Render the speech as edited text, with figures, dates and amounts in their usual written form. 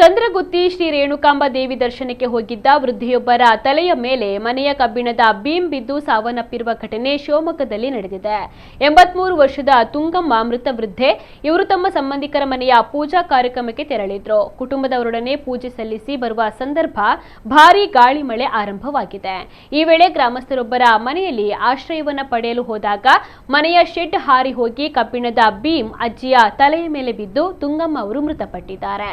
ಚಂದ್ರಗುತ್ತಿ ಶ್ರೀ ರೇಣುಕಾಂಬ ದೇವಿ ದರ್ಶನಕ್ಕೆ ಹೋಗಿದ್ದ ವೃದ್ಧೆಯೊಬ್ಬರ ತಲೆಯ ಮೇಲೆ ಮನೆಯ ಕಬ್ಬಿಣದ ಬೀಮ್ ಬಿದ್ದು ಸಾವನ್ನಪ್ಪಿರುವ ಘಟನೆ ಶಿವಮೊಗ್ಗದಲ್ಲಿ ನಡೆದಿದೆ. 83 ವರ್ಷದ ತುಂಗಮ್ಮ ಮೃತ ವೃದ್ಧೆ. ಇವರು ತಮ್ಮ ಸಂಬಂಧಿಕರ ಮನೆಯ ಪೂಜಾ ಕಾರ್ಯಕ್ರಮಕ್ಕೆ ತೆರಳಿದ್ರು. ಕುಟುಂಬದವರೊಡನೆ ಪೂಜೆ ಸಲ್ಲಿಸಿ ಬರುವ ಸಂದರ್ಭ ಭಾರೀ ಗಾಳಿ ಮಳೆ ಆರಂಭವಾಗಿದೆ. ಈ ವೇಳೆ ಗ್ರಾಮಸ್ಥರೊಬ್ಬರ ಮನೆಯಲ್ಲಿ ಆಶ್ರಯವನ್ನ ಪಡೆಯಲು ಹೋದಾಗ ಮನೆಯ ಶೆಡ್ ಹಾರಿ ಹೋಗಿ ಕಬ್ಬಿಣದ ಬೀಮ್ ಅಜ್ಜಿಯ ತಲೆಯ ಮೇಲೆ ಬಿದ್ದು ತುಂಗಮ್ಮ ಅವರು ಮೃತಪಟ್ಟಿದ್ದಾರೆ.